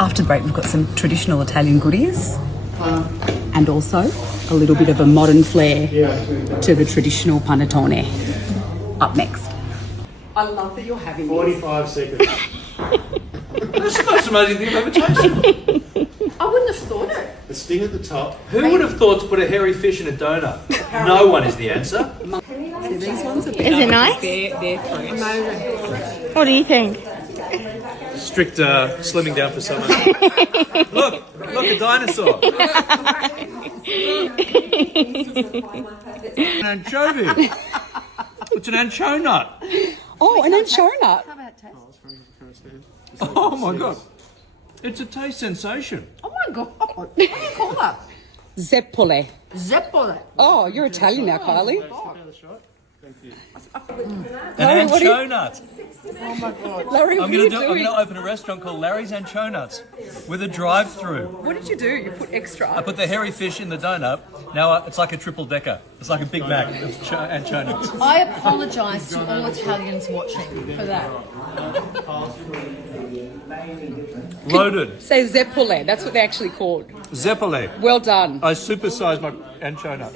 After the break, we've got some traditional Italian goodies and also a little bit of a modern flair to the traditional panettone. Up next. I love that you're having 45 seconds. That's the most amazing thing I've ever tasted. I wouldn't have thought it. The sting at the top. Who would have thought to put a hairy fish in a donut? No one is the answer. These ones are Is it nice? They're fresh. What do you think? Strict slimming down for summer. Look, a dinosaur. An anchovy. It's an anchonut. Oh, an anchonut. Oh my god. It's a taste sensation. Oh my god. What do you call that? Zeppole. Zeppole. Oh, you're Italian now, Kylie. An anchonut. Larry, I'm gonna open a restaurant called Larry's Anchonuts with a drive-through. What did you do? You put extra. I put the hairy fish in the donut. Now it's like a triple decker. It's like a Big Mac of anchonuts. I apologise to all Italians watching for that. Loaded. Say Zeppole. That's what they're actually called. Zeppole. Well done. I supersized my anchonut.